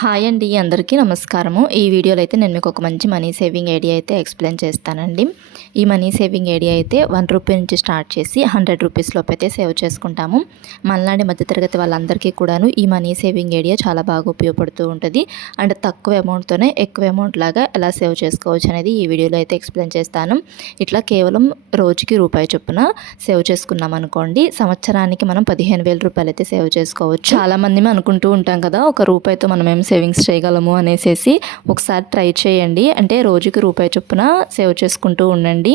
Hi అండి, అందరికీ నమస్కారము. ఈ వీడియోలో అయితే నేను మీకు ఒక మంచి మనీ సేవింగ్ ఐడియా అయితే ఎక్స్ప్లెయిన్ చేస్తానండి. ఈ మనీ సేవింగ్ ఐడియా అయితే ₹1 నుంచి స్టార్ట్ చేసి ₹100 లోపు అయితే సేవ్ చేసుకుంటాము. మనలాంటి మధ్యతరగతి వాళ్ళందరికీ కూడాను ఈ మనీ సేవింగ్ ఐడియా చాలా బాగా ఉపయోగపడుతూ ఉంటుంది. అండ్ తక్కువ అమౌంట్తోనే ఎక్కువ అమౌంట్ లాగా ఎలా సేవ్ చేసుకోవచ్చు అనేది ఈ వీడియోలో అయితే ఎక్స్ప్లెయిన్ చేస్తాను. ఇట్లా కేవలం రోజుకి రూపాయి చొప్పున సేవ్ చేసుకున్నాం అనుకోండి, సంవత్సరానికి మనం ₹15,000 అయితే సేవ్ చేసుకోవచ్చు. చాలామంది అనుకుంటూ ఉంటాం కదా, ఒక రూపాయితో మనం సేవింగ్స్ చేయగలము అనేసి ఒకసారి ట్రై చేయండి. అంటే రోజుకి రూపాయి చొప్పున సేవ్ చేసుకుంటూ ఉండండి.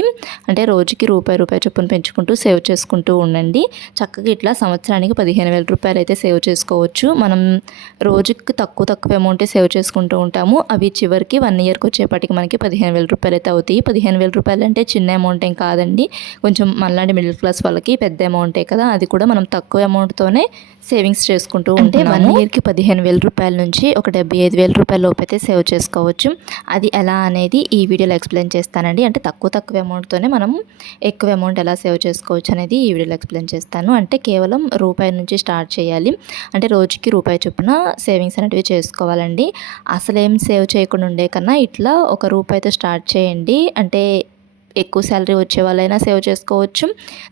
అంటే రోజుకి రూపాయి చొప్పున పెంచుకుంటూ సేవ్ చేసుకుంటూ ఉండండి. చక్కగా ఇట్లా సంవత్సరానికి ₹15,000 అయితే సేవ్ చేసుకోవచ్చు. మనం రోజుకి తక్కువ అమౌంటే సేవ్ చేసుకుంటూ ఉంటాము. అవి చివరికి 1 ఇయర్కి వచ్చేపటికి మనకి ₹15,000 అయితే అవుతాయి. ₹15,000 అంటే చిన్న అమౌంట్ ఏం కాదండి. కొంచెం మనలాంటి మిడిల్ క్లాస్ వాళ్ళకి పెద్ద అమౌంటే కదా. అది కూడా మనం తక్కువ అమౌంట్తోనే సేవింగ్స్ చేసుకుంటూ ఉంటే 1 ఇయర్కి ₹15,000 నుంచి ఒక ₹75,000 లోపు అయితే సేవ్ చేసుకోవచ్చు. అది ఎలా అనేది ఈ వీడియోలో ఎక్స్ప్లెయిన్ చేస్తానండి. అంటే తక్కువ అమౌంట్తోనే మనం ఎక్కువ అమౌంట్ ఎలా సేవ్ చేసుకోవచ్చు అనేది ఈ వీడియోలో ఎక్స్ప్లెయిన్ చేస్తాను. అంటే కేవలం రూపాయి నుంచి స్టార్ట్ చేయాలి. అంటే రోజుకి రూపాయి చొప్పున సేవింగ్స్ అనేటివి చేసుకోవాలండి. అసలేం సేవ్ చేయకుండా ఉండే కన్నా ఇట్లా ఒక రూపాయితో స్టార్ట్ చేయండి. అంటే ఎక్కువ శాలరీ వచ్చే వాళ్ళైనా సేవ్ చేసుకోవచ్చు,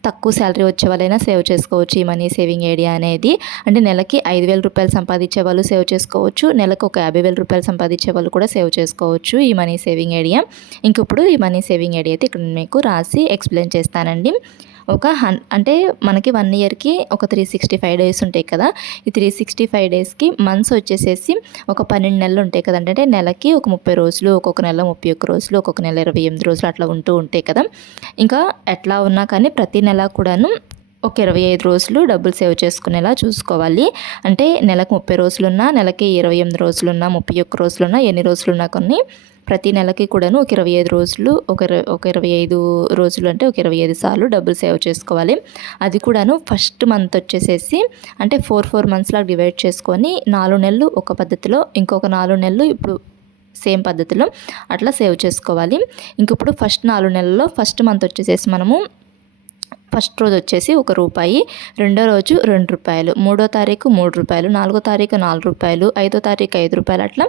తక్కువ శాలరీ వచ్చే వాళ్ళైనా సేవ్ చేసుకోవచ్చు. ఈ మనీ సేవింగ్ ఐడియా అనేది అంటే నెలకి ₹5,000 సంపాదించే వాళ్ళు సేవ్ చేసుకోవచ్చు, నెలకు ఒక ₹50,000 సంపాదించే వాళ్ళు కూడా సేవ్ చేసుకోవచ్చు ఈ మనీ సేవింగ్ ఐడియా. ఇప్పుడు ఈ మనీ సేవింగ్ ఐడియా అయితే ఇక్కడ మీకు రాసి ఎక్స్ప్లెయిన్ చేస్తానండి. అంటే మనకి 1 ఇయర్కి ఒక 365 డేస్ ఉంటాయి కదా. ఈ 365 డేస్కి మంత్స్ వచ్చేసేసి ఒక 12 నెలలు ఉంటాయి కదండి. అంటే నెలకి ఒక 30 రోజులు, ఒక్కొక్క నెల 31 రోజులు, ఒక్కొక్క నెల 28 రోజులు అట్లా ఉంటూ ఉంటాయి కదా. ఇంకా ఎట్లా ఉన్నా కానీ ప్రతి నెల కూడాను ఒక 25 రోజులు డబ్బులు సేవ్ చేసుకునేలా చూసుకోవాలి. అంటే నెలకు 30 రోజులున్నా, నెలకి 28 రోజులున్నా, 31 రోజులున్నా, ఎన్ని రోజులున్నా కొన్ని ప్రతి నెలకి కూడాను ఒక 25 రోజులు, ఒక 25 రోజులు అంటే ఒక 25 సార్లు డబ్బులు సేవ్ చేసుకోవాలి. అది కూడాను ఫస్ట్ మంత్ వచ్చేసేసి అంటే 4 మంత్స్ లాగా డివైడ్ చేసుకొని 4 నెలలు ఒక పద్ధతిలో, ఇంకొక 4 నెలలు ఇప్పుడు సేమ్ పద్ధతిలో అట్లా సేవ్ చేసుకోవాలి. ఇప్పుడు ఫస్ట్ 4 నెలల్లో ఫస్ట్ మంత్ వచ్చేసేసి మనము ఫస్ట్ రోజు వచ్చేసి ₹1, రెండో రోజు ₹2, మూడో తారీఖు ₹3, నాలుగో తారీఖు ₹4, ఐదో తారీఖు ₹5 అట్లా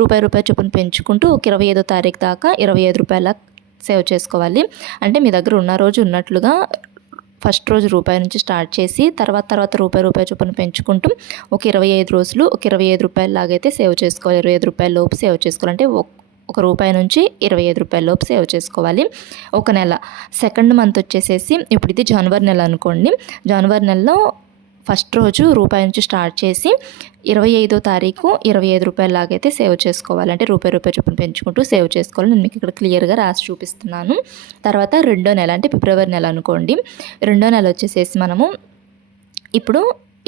రూపాయి చొప్పున పెంచుకుంటూ ఒక 25వ తారీఖు దాకా ₹25 సేవ్ చేసుకోవాలి. అంటే మీ దగ్గర ఉన్న రోజు ఉన్నట్లుగా ఫస్ట్ రోజు రూపాయి నుంచి స్టార్ట్ చేసి తర్వాత రూపాయి చొప్పున పెంచుకుంటూ ఒక 25 రోజులు ఒక ₹25 లాగైతే సేవ్ చేసుకోవాలి. ₹25 లోపు సేవ్ చేసుకోవాలి. అంటే ఒక రూపాయి నుంచి ₹25 లోపు సేవ్ చేసుకోవాలి. ఒక నెల సెకండ్ మంత్ వచ్చేసేసి ఇప్పుడు ఇది జనవరి నెల అనుకోండి. జనవరి నెలలో ఫస్ట్ రోజు రూపాయి నుంచి స్టార్ట్ చేసి 25వ తారీఖు ₹25 లాగైతే సేవ్ చేసుకోవాలి. అంటే రూపాయి చొప్పున పెంచుకుంటూ సేవ్ చేసుకోవాలి. నేను మీకు ఇక్కడ క్లియర్గా రాసి చూపిస్తున్నాను. తర్వాత రెండో నెల అంటే ఫిబ్రవరి నెల అనుకోండి. రెండో నెల వచ్చేసేసి మనము ఇప్పుడు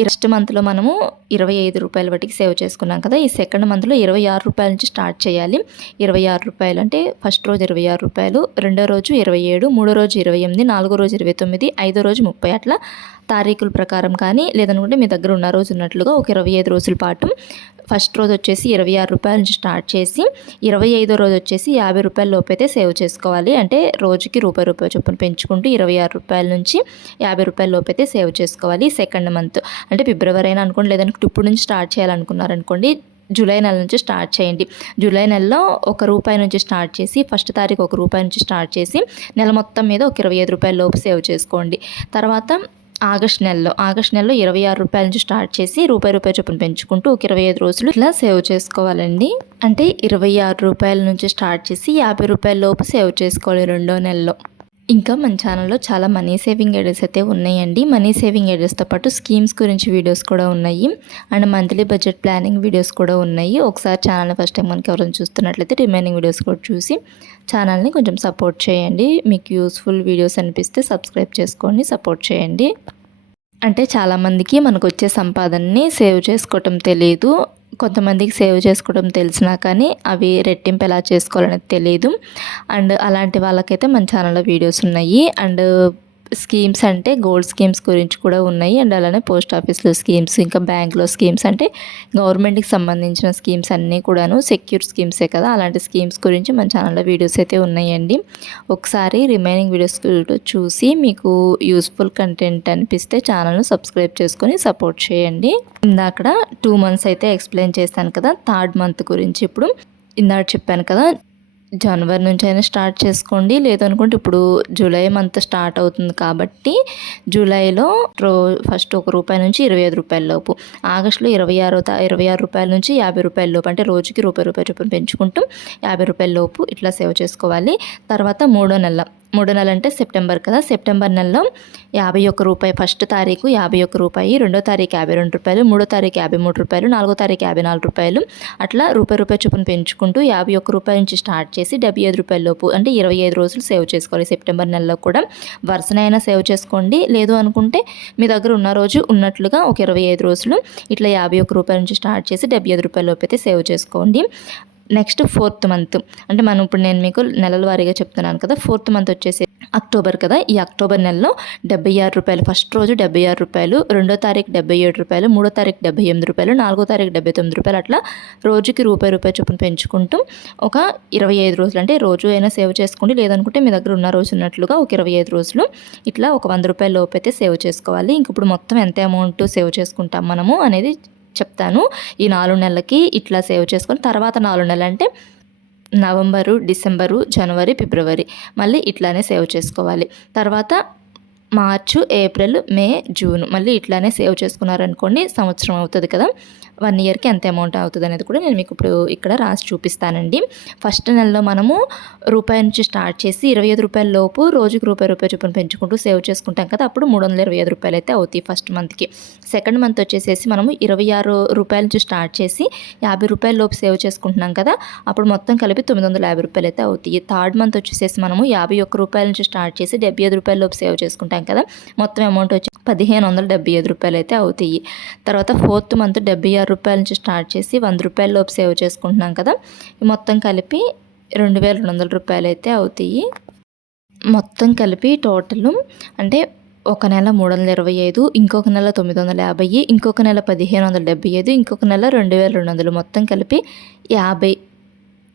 ఫస్ట్ మంత్లో మనము ₹25 వరకు సేవ్ చేసుకున్నాం కదా. ఈ సెకండ్ మంత్లో ₹26 నుంచి స్టార్ట్ చేయాలి. ₹26 అంటే ఫస్ట్ రోజు ₹26, రెండో రోజు 27, మూడో రోజు 28, నాలుగో రోజు 29, ఐదో రోజు 30 అట్లా తారీఖుల ప్రకారం కానీ లేదనుకుంటే మీ దగ్గర ఉన్న రోజు ఉన్నట్లుగా ఒక 25 రోజుల పాటు ఫస్ట్ రోజు వచ్చేసి ₹26 నుంచి స్టార్ట్ చేసి 25వ రోజు వచ్చేసి ₹50 లోపు అయితే సేవ్ చేసుకోవాలి. అంటే రోజుకి రూపాయి చొప్పున పెంచుకుంటూ ₹26 నుంచి ₹50 లోపు అయితే సేవ్ చేసుకోవాలి. సెకండ్ మంత్ అంటే ఫిబ్రవరి అయినా అనుకోండి, లేదంటే ఇప్పుడు నుంచి స్టార్ట్ చేయాలనుకున్నారనుకోండి జూలై నెల నుంచి స్టార్ట్ చేయండి. జూలై నెలలో ₹1 నుంచి స్టార్ట్ చేసి ఫస్ట్ తారీఖు ₹1 నుంచి స్టార్ట్ చేసి నెల మొత్తం మీద ఒక ₹25 లోపు సేవ్ చేసుకోండి. తర్వాత ఆగస్ట్ నెలలో ₹26 నుంచి స్టార్ట్ చేసి రూపాయి చొప్పున పెంచుకుంటూ ఒక 25 రోజులు ఇట్లా సేవ్ చేసుకోవాలండి. అంటే ₹26 నుంచి స్టార్ట్ చేసి ₹50 లోపు సేవ్ చేసుకోవాలి రెండో నెలలో. ఇంకా మన ఛానల్లో చాలా మనీ సేవింగ్ ఐడియాస్ అయితే ఉన్నాయండి. మనీ సేవింగ్ ఐడియాస్తో పాటు స్కీమ్స్ గురించి వీడియోస్ కూడా ఉన్నాయి. And monthly budget planning videos కూడా ఉన్నాయి. ఒకసారి ఛానల్ని ఫస్ట్ టైం మనకి ఎవరైనా చూస్తున్నట్లయితే రిమైనింగ్ వీడియోస్ కూడా చూసి ఛానల్ని కొంచెం సపోర్ట్ చేయండి. మీకు యూస్ఫుల్ వీడియోస్ అనిపిస్తే సబ్స్క్రైబ్ చేసుకొని సపోర్ట్ చేయండి. అంటే చాలామందికి మనకు వచ్చే సంపాదనని సేవ్ చేసుకోవటం తెలియదు. కొంతమందికి సేవ్ చేసుకోవడం తెలిసినా కానీ అవి రెట్టింపు ఎలా చేసుకోవాలనేది తెలియదు. అండ్ అలాంటి వాళ్ళకైతే మన ఛానల్లో వీడియోస్ ఉన్నాయి. అండ్ స్కీమ్స్ అంటే గోల్డ్ స్కీమ్స్ గురించి కూడా ఉన్నాయి. అండ్ అలానే పోస్ట్ ఆఫీస్లో స్కీమ్స్, ఇంకా బ్యాంక్లో స్కీమ్స్, అంటే గవర్నమెంట్కి సంబంధించిన స్కీమ్స్ అన్నీ కూడాను సెక్యూర్ స్కీమ్సే కదా. అలాంటి స్కీమ్స్ గురించి మన ఛానల్లో వీడియోస్ అయితే ఉన్నాయండి. ఒకసారి రిమైనింగ్ వీడియోస్ చూసి మీకు యూస్ఫుల్ కంటెంట్ అనిపిస్తే ఛానల్ను సబ్స్క్రైబ్ చేసుకొని సపోర్ట్ చేయండి. ఇందాక 2 months అయితే ఎక్స్ప్లెయిన్ చేశాను కదా. 3rd month గురించి ఇప్పుడు ఇందాక చెప్పాను కదా, జనవరి నుంచి అయినా స్టార్ట్ చేసుకోండి, లేదనుకుంటే ఇప్పుడు జూలై మంత్ స్టార్ట్ అవుతుంది కాబట్టి జూలైలో ఫస్ట్ ₹1 నుంచి ₹25 లోపు, ఆగస్టులో 26 రూపాయల నుంచి ₹50 లోపు, అంటే రోజుకి రూపాయి చొప్పున పెంచుకుంటూ ₹50 లోపు ఇట్లా సేవ్ చేసుకోవాలి. తర్వాత మూడో నెల అంటే సెప్టెంబర్ కదా. సెప్టెంబర్ నెలలో ₹51, ఫస్ట్ తారీఖు ₹51, రెండో తారీఖు ₹52, మూడో తారీఖు ₹53, నాలుగో తారీఖు ₹54, అట్లా రూపాయి చొప్పున పెంచుకుంటూ ₹51 నుంచి స్టార్ట్ చేసి ₹75 లోపు, అంటే 25 రోజులు సేవ్ చేసుకోవాలి. సెప్టెంబర్ నెలలో కూడా వరుసనైనా సేవ్ చేసుకోండి, లేదు అనుకుంటే మీ దగ్గర ఉన్న రోజు ఉన్నట్లుగా ఒక 25 రోజులు ఇట్లా ₹51 నుంచి స్టార్ట్ చేసి ₹75 లోపు అయితే సేవ్ చేసుకోండి. నెక్స్ట్ 4th మంత్, అంటే నేను మీకు నెలల వారీగా చెప్తున్నాను కదా. 4th మంత్ వచ్చేసి అక్టోబర్ కదా. ఈ అక్టోబర్ నెలలో ₹76, ఫస్ట్ రోజు ₹76, రెండో తారీఖు ₹77, మూడో తారీఖు ₹78, నాలుగో తారీఖు ₹79, అట్లా రోజుకి రూపాయి చొప్పున పెంచుకుంటూ ఒక 25 రోజులు, అంటే రోజు అయినా సేవ్ చేసుకోండి, లేదనుకుంటే మీ దగ్గర ఉన్న రోజు ఉన్నట్లుగా ఒక 25 రోజులు ఇట్లా ఒక ₹100 లోపు అయితే సేవ్ చేసుకోవాలి. ఇంక ఇప్పుడు మొత్తం ఎంత అమౌంట్ సేవ్ చేసుకుంటాం మనము అనేది చెప్తాను. ఈ 4 నెలలకి ఇట్లా సేవ్ చేసుకొని తర్వాత 4 నెలలు అంటే నవంబరు, డిసెంబరు, జనవరి, ఫిబ్రవరి మళ్ళీ ఇట్లానే సేవ్ చేసుకోవాలి. తర్వాత మార్చు, ఏప్రిల్, మే, జూన్ మళ్ళీ ఇట్లానే సేవ్ చేసుకున్నారనుకోండి, సంవత్సరం అవుతుంది కదా. 1 ఇయర్కి ఎంత అమౌంట్ అవుతుంది అనేది కూడా నేను మీకు ఇప్పుడు ఇక్కడ రాసి చూపిస్తానండి. ఫస్ట్ నెలలో మనము రూపాయి నుంచి స్టార్ట్ చేసి ₹25 లోపు రోజుకి రూపాయి చొప్పున పెంచుకుంటూ సేవ్ చేసుకుంటాం కదా. అప్పుడు ₹325 అయితే అవుతాయి ఫస్ట్ మంత్కి. సెకండ్ మంత్ వచ్చేసేసి మనము ₹26 నుంచి స్టార్ట్ చేసి ₹50 లోపు సేవ్ చేసుకుంటున్నాం కదా. అప్పుడు మొత్తం కలిపి ₹950 అయితే అవుతాయి. థర్డ్ మంత్ వచ్చేసేసి మనము ₹51 నుంచి స్టార్ట్ చేసి ₹75 లోపు సేవ్ చేసుకుంటాం కదా. మొత్తం అమౌంట్ వచ్చి ₹1575 అయితే అవుతాయి. తర్వాత 4th మంత్ ₹76 నుంచి స్టార్ట్ చేసి ₹100 లోపు సేవ్ చేసుకుంటున్నాం కదా. మొత్తం కలిపి ₹2200 అయితే అవుతాయి. మొత్తం కలిపి టోటల్ అంటే ఒక నెల 325, ఇంకొక నెల 950, ఇంకొక నెల 1575, ఇంకొక నెల 2200, మొత్తం కలిపి 50,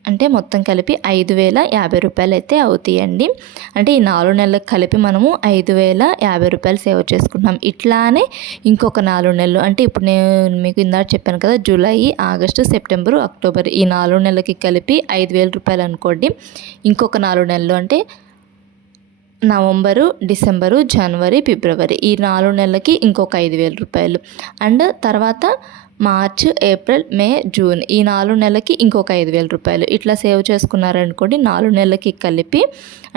అంటే మొత్తం కలిపి ₹5050 అయితే అవుతాయండి. అంటే ఈ 4 నెలలకు కలిపి మనము ₹5050 సేవ్ చేసుకుంటున్నాం. ఇట్లానే ఇంకొక 4 నెలలు, అంటే ఇప్పుడు నేను మీకు ఇందాక చెప్పాను కదా, జూలై, ఆగస్టు, సెప్టెంబరు, అక్టోబర్ ఈ 4 నెలలకి కలిపి ₹5000 అనుకోండి. ఇంకొక 4 నెలలు అంటే నవంబరు, డిసెంబరు, జనవరి, ఫిబ్రవరి ఈ 4 నెలలకి ఇంకొక ₹5000, అండ్ తర్వాత మార్చ్, ఏప్రిల్, మే, జూన్ ఈ 4 నెలలకి ఇంకొక ₹5000 ఇట్లా సేవ్ చేసుకున్నారనుకోండి. 4 నెలలకి కలిపి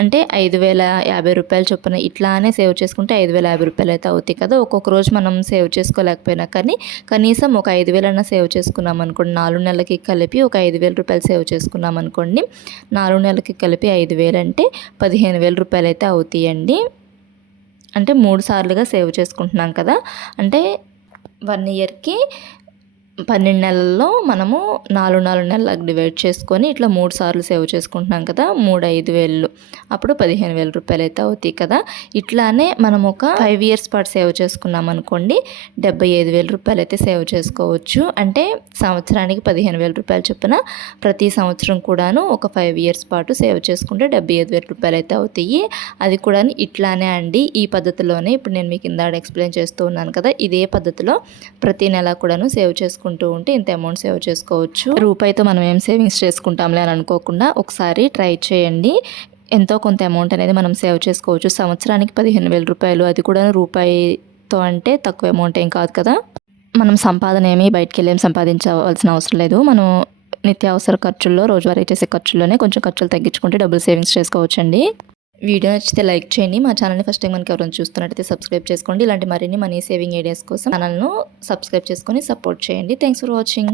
అంటే ₹5050 చొప్పున ఇట్లానే సేవ్ చేసుకుంటే ₹5050 అయితే అవుతాయి కదా. ఒక్కొక్క రోజు మనం సేవ్ చేసుకోలేకపోయినా కానీ కనీసం ఒక 5000 అన్నా సేవ్ చేసుకున్నాం అనుకోండి. 4 నెలలకి కలిపి ఒక ₹5000 సేవ్ చేసుకున్నాం అనుకోండి. 4 నెలలకి కలిపి 5000 అంటే ₹15000 అయితే అవుతాయండి. అంటే 3 సార్లుగా సేవ్ చేసుకుంటున్నాం కదా. అంటే 1 ఇయర్కి 12 నెలల్లో మనము 4 నెలలకు డివైడ్ చేసుకొని ఇట్లా 3 సార్లు సేవ్ చేసుకుంటున్నాం కదా. 3 5,000 అప్పుడు ₹15000 అయితే అవుతాయి కదా. ఇట్లానే మనం ఒక 5 ఇయర్స్ పాటు సేవ్ చేసుకున్నాం అనుకోండి, ₹75,000 అయితే సేవ్ చేసుకోవచ్చు. అంటే సంవత్సరానికి ₹15,000 చొప్పున ప్రతి సంవత్సరం కూడాను ఒక 5 ఇయర్స్ పాటు సేవ్ చేసుకుంటే ₹75,000 అయితే అవుతాయి. అది కూడా ఇట్లానే అండి, ఈ పద్ధతిలోనే ఇప్పుడు నేను మీకు ఇందాక ఎక్స్ప్లెయిన్ చేస్తూ ఉన్నాను కదా, ఇదే పద్ధతిలో ప్రతి నెల కూడాను సేవ్ చేసుకుంటూ ఉంటే ఇంత అమౌంట్ సేవ్ చేసుకోవచ్చు. రూపాయితో మనం ఏం సేవింగ్స్ చేసుకుంటాంలే అని అనుకోకుండా ఒకసారి ట్రై చేయండి. ఎంతో కొంత అమౌంట్ అనేది మనం సేవ్ చేసుకోవచ్చు. సంవత్సరానికి ₹15,000, అది కూడా రూపాయితో అంటే తక్కువ అమౌంట్ ఏం కాదు కదా. మనం సంపాదన ఏమి బయటికి వెళ్ళి సంపాదించవలసిన అవసరం లేదు. మనం నిత్యావసర ఖర్చుల్లో, రోజువారీ చేసే ఖర్చుల్లోనే కొంచెం ఖర్చులు తగ్గించుకుంటే డబ్బులు సేవింగ్స్ చేసుకోవచ్చండి. వీడియో నచ్చితే లైక్ చేయండి. మా ఛానల్ని ఫస్ట్ టైం మనకి ఎవరైనా చూస్తున్నట్టయితే సబ్స్క్రైబ్ చేసుకోండి. ఇలాంటి మరిన్ని మనీ సేవింగ్ ఐడియాస్ కోసం ఛానల్ను సబ్స్క్రైబ్ చేసుకొని సపోర్ట్ చేయండి. Thanks for watching.